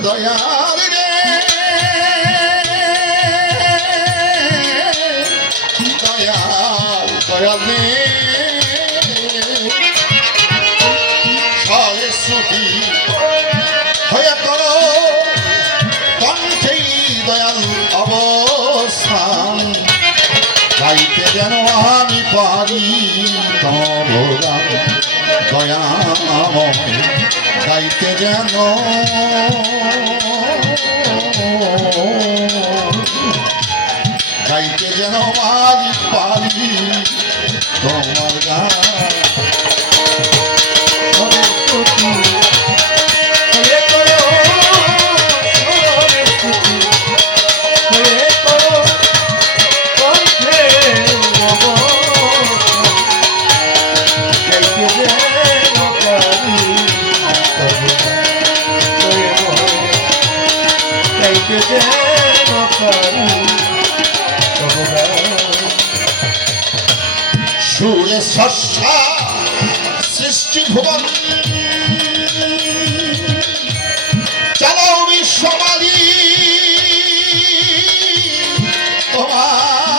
দয়াল রে। দয়াল দয়াল রে। সরস্বতী হয়ে করো কণ্ঠেই দয়াল অবস্থান। গাইতে যেন আমি পারি, তবগান। দয়াময় গাইতে যেন। গাইতে যেন পারি পারি তোমার গান। সুরে সর্ষা সৃষ্টি ভুবন। চালাও বিশ্বমালি তোমার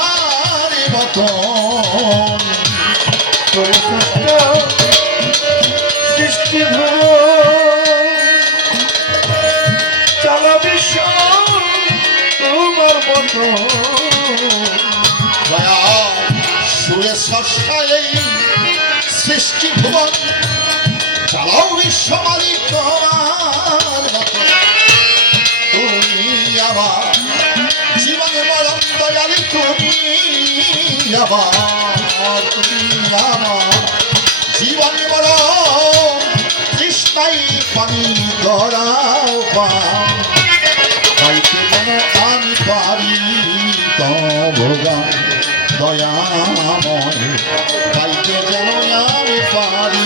সুরে সৃষ্টি ভুবন, চালাও বিশ্বমালি তোমার মতন তুমি আমার জীবনে মরণ দয়ালি, তুমি আমার তুমি আমার। জীবন মরণ তৃষ্ণাই পানি গড়াও পান আমি পারি তো তবগান দয়াময় গাইতে যেন আমি পারি।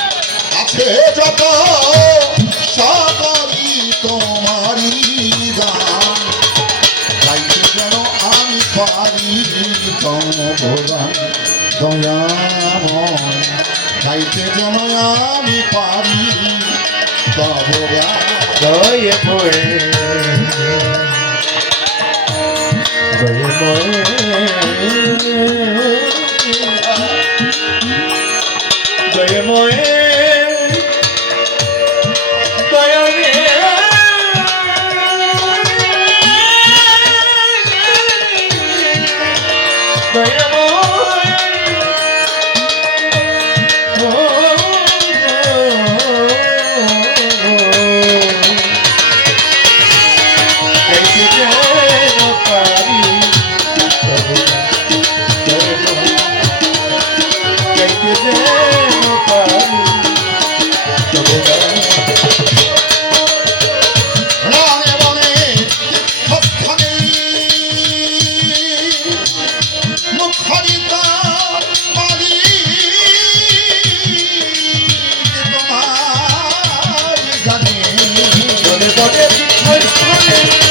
তোমার আছে যত সকলই তোমারই গান গাইতে যেন আমি পারি তমগান দয়াময়। গাইতে যেন আমি পারি তব দয়ে পড়ে দয়ে ময়ে বনে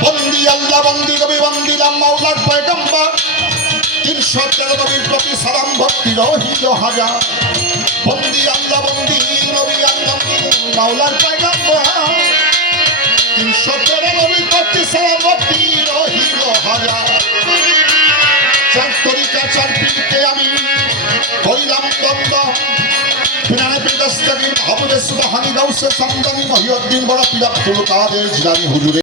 বন্দি বন্দি তেরো নবীর প্রতি সালাম ভক্তি রহিল হাজার বন্দি আল্লাহ, বন্দি নবী আল্লাহ মাওলার পয়গম্বর। তিনশো তেরো নবীর প্রতি সালাম ভক্তি আমি কইলাম দত্ত। ফিনানে পিদাস্তাগি ভাবলে সুবাহানি গাউসে সামদানি মহিউদ্দিন বড় পিরাতুল কাদের জিলানি হুজুরে।